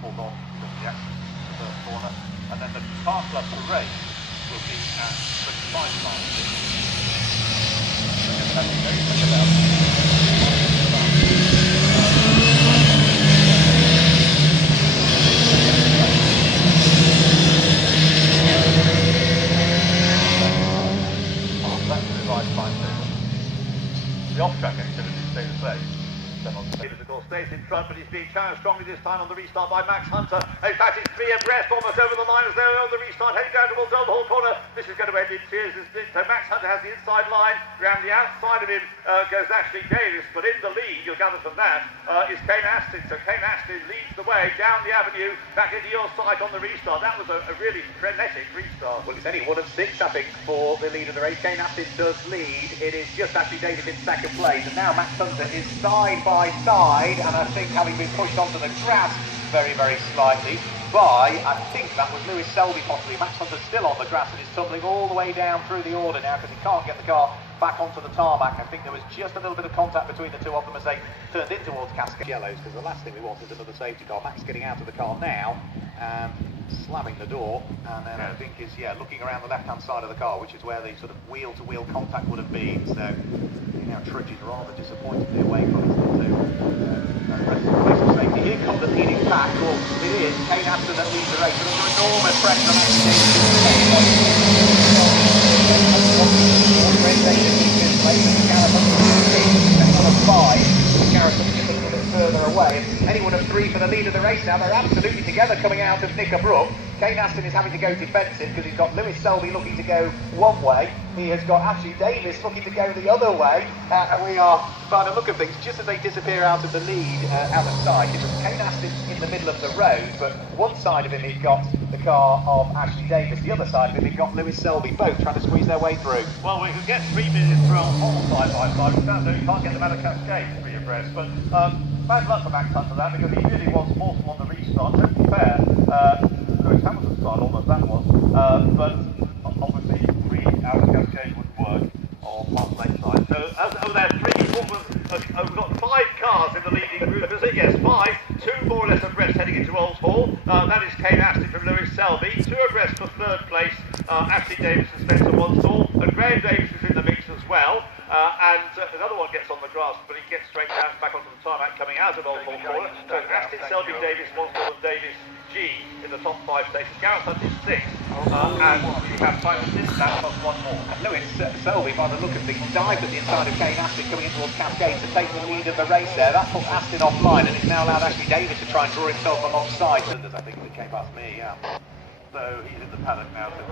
pulled off from the exit to the third corner, and then the car club parade will be at 25 miles. The off-track activities stay the same. Davis, of course, stays in front, but he's being challenged strongly this time on the restart by Max Hunter. In fact, it's 3 abreast, almost over the line as they're on the restart, heading down towards the whole corner. This is going to end in tears. So Max Hunter has the inside line. Around the outside of him goes Ashley Davis, but in the lead, you'll gather from that, is Kane Astin. So Kane Astin leads the way down the avenue, back into your side on the restart. That was a really frenetic restart. Well, it's only 1 of 6, I think, for the lead of the race. Kane Astin does lead. It is just Ashley Davis in second place, and now Max Hunter is side by side, and I think having been pushed onto the grass very, very slightly by, I think that was Lewis Selby possibly. Max Hunter's still on the grass and is tumbling all the way down through the order now because he can't get the car back onto the tarmac. I think there was just a little bit of contact between the two of them as they turned in towards Cascade Yellows, because the last thing we want is another safety car. Max getting out of the car now and slamming the door, and then I think is looking around the left-hand side of the car, which is where the sort of wheel-to-wheel contact would have been. So he now trudges rather disappointedly away from it. So safety. Here comes the leading pack. Well, it is Kane Astin that leads the race, but under enormous pressure on further away. Anyone of 3 for the lead of the race now. They're absolutely together coming out of Knickerbrook. Kane Astin is having to go defensive because he's got Lewis Selby looking to go one way. He has got Ashley Davis looking to go the other way. And we are trying to look at things just as they disappear out of the lead, out of sight. It was Kane Astin in the middle of the road, but one side of him he'd got the car of Ashley Davis, the other side of him he'd got Lewis Selby, both trying to squeeze their way through. Well, we could get 3 minutes through on whole side by side. It sounds like you can't get them out of Cascade 3 abreast, but bad luck for Max Hunter that, because he really was forceful on the restart. To be fair, Lewis Hamilton's style, almost that was, but obviously 3 out of Cascade wouldn't work, or past lane side. So, there's 3, we've got 5 cars in the leading group, is it? Yes, 5, 2 more or less abreast heading into Oulton. That is Kane Astin from Lewis Selby, 2 abreast for 3rd place, Ashley Davis and Spencer Wansall, and Graham Davis is in the mix as well. And another one gets on the grass, but he gets straight down back onto the tarmac coming out of Oulton corner. So Astin, Selby, Davis, Wansall and Davis G in the top 5 stations. Gareth Hunt is 6th, and you have 5 assists now plus 1 more. And Lewis Selby, by the look of things, dived at the inside of Kane Astin coming in towards Cascade to take the lead of the race there. That put Astin offline, and it's now allowed Ashley Davis to try and draw himself alongside. I think it came past me, So he's in the paddock now. So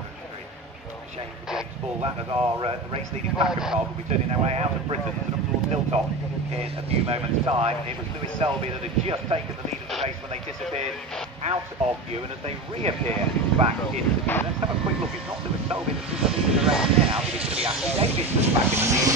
shame for James Bull. That is our race leading backup car. We'll be turning our way out of Britain and up towards Hilltop in a few moments' time. It was Lewis Selby that had just taken the lead of the race when they disappeared out of view, and as they reappear back into view, let's have a quick look. It's not Lewis Selby that's in the lead of the race now. It is going to be Ashley Davis that's back in the lead.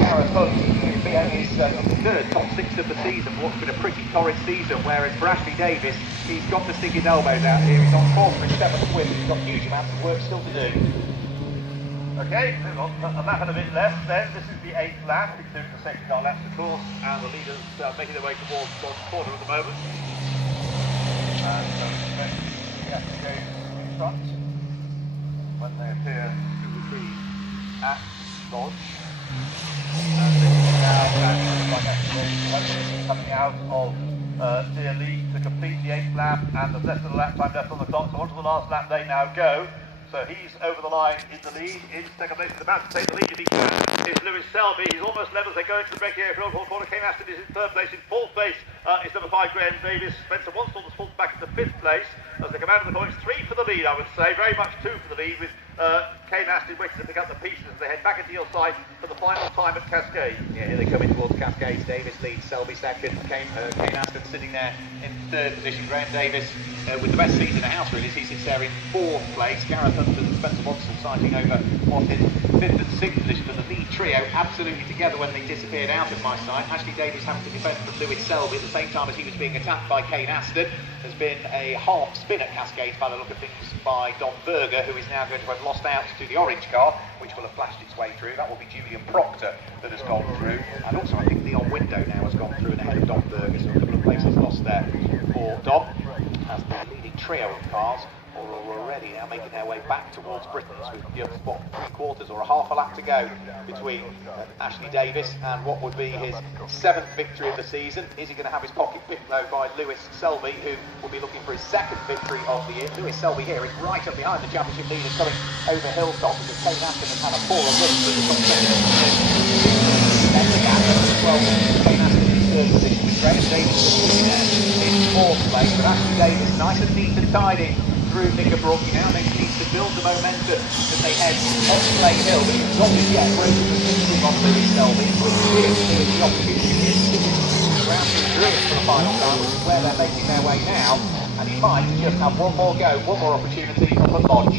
Gareth Hunt, who's been only his 3rd top 6 of the season, for what's been a pretty torrid season, whereas for Ashley Davis, he's got to stick his elbows out here. He's on 4th for his 7th win, he's got huge amounts of work still to do. Okay, move on. A lap and a bit less then. This is the 8th lap, including the safety car laps, of course, and the leaders making their way towards the quarter at the moment. And so Cascade in front when they appear to retreat at Dodge. And this is now coming out of Deer League to complete the 8th lap, and there's less than a lap time left on the clock, so on to the last lap they now go. So he's over the line in the lead. In second place, he's about to take the lead if he can. Is Lewis Selby. He's almost level as they go into the break here for Oulton corner. Kane Astin is in 3rd place. In 4th place is number 5, Graham Davis. Spencer Wansall has fallen back into 5th place. As they come out of the corner, it's 3 for the lead, I would say. Very much 2 for the lead, with Kane Astin waiting to pick up the pieces as they head back into your side for the final time at Cascade. Yeah, here they come in towards Cascade. Davis leads, Selby second. Kane Astin sitting there in 3rd position. Graham Davis with the best seat in the house, really. He sits there in 4th place. Gareth Hunt and Spencer Wansall cycling over what is 5th and 6th position, but the lead trio absolutely together when they disappeared out of my sight. Ashley Davies having to defend from Lewis Selby at the same time as he was being attacked by Kane Aston. There's been a half spin at Cascade by the look of things by Don Berger, who is now going to have lost out to the orange car, which will have flashed its way through. That will be Julian Proctor that has gone through, and also I think Leon Window now has gone through and ahead of Don Berger, so a couple of places lost there for Don, as the leading trio of cars are already now making their way back towards Britain's with just, what, 3/4 or a half a lap to go between Ashley Davies and what would be his 7th victory of the season. Is he going to have his pocket picked though by Lewis Selby, who will be looking for his 2nd victory of the year? Lewis Selby here is right up behind the championship leaders coming over Hilltop, because Kane Aston has had a poorer run through the top 10. Then the gap at 12, Kane Aston in 3rd position with Graham Davies in 4th place, but Ashley Davies nice and neat and tidy through Knickerbrook. Now they need to build the momentum as they head on Slade Hill, but it's not just yet broken the fixing on Lewis Selby. It's really clear the opportunity around the Druids for the final time, which is where they're making their way now, and he might just have one more go, one more opportunity on the Lodge.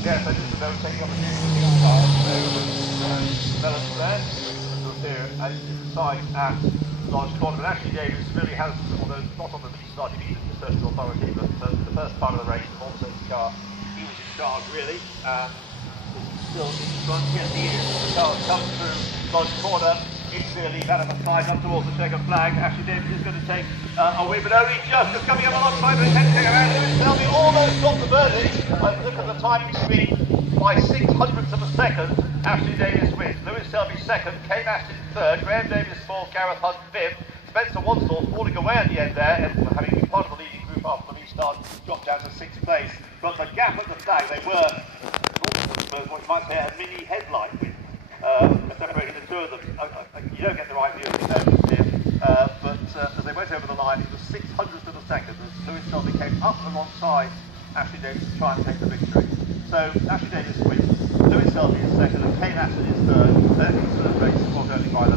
Yes, I just about taking opportunity to develop there. As you decide at Lodge Corner, but Ashley Davies really has, although not on the restart, he needed the certain authority, but the first part of the race, the Monza's car, he was in charge really, still in front. Yes, he is. The car comes through Lodge Corner into the lead, out of the side, up towards the checkered flag. Ashley Davies is going to take away, but only just coming up alongside, but attempting around Lewis Selby, almost got the birdie. Look at the timing speed, by 600ths of a second. Ashley Davies wins. Lewis Selby 2nd, Kane Aston 3rd, Graham Davies 4th, Gareth Hunt 5th. Spencer Wansdorf falling away at the end there, and having been part of the leading group after the restart, dropped down to 6th place. But the gap at the flag, they were what you might say a mini headlight with separating the two of them. You don't get the right view of the nose here, but as they went over the line, it was 600ths of a second as Lewis Selby came up alongside Ashley Davies to try and take the victory. So Ashley Davies wins, Lewis Selby is 2nd, and Kane Aston is 3rd. Into the race, was only by the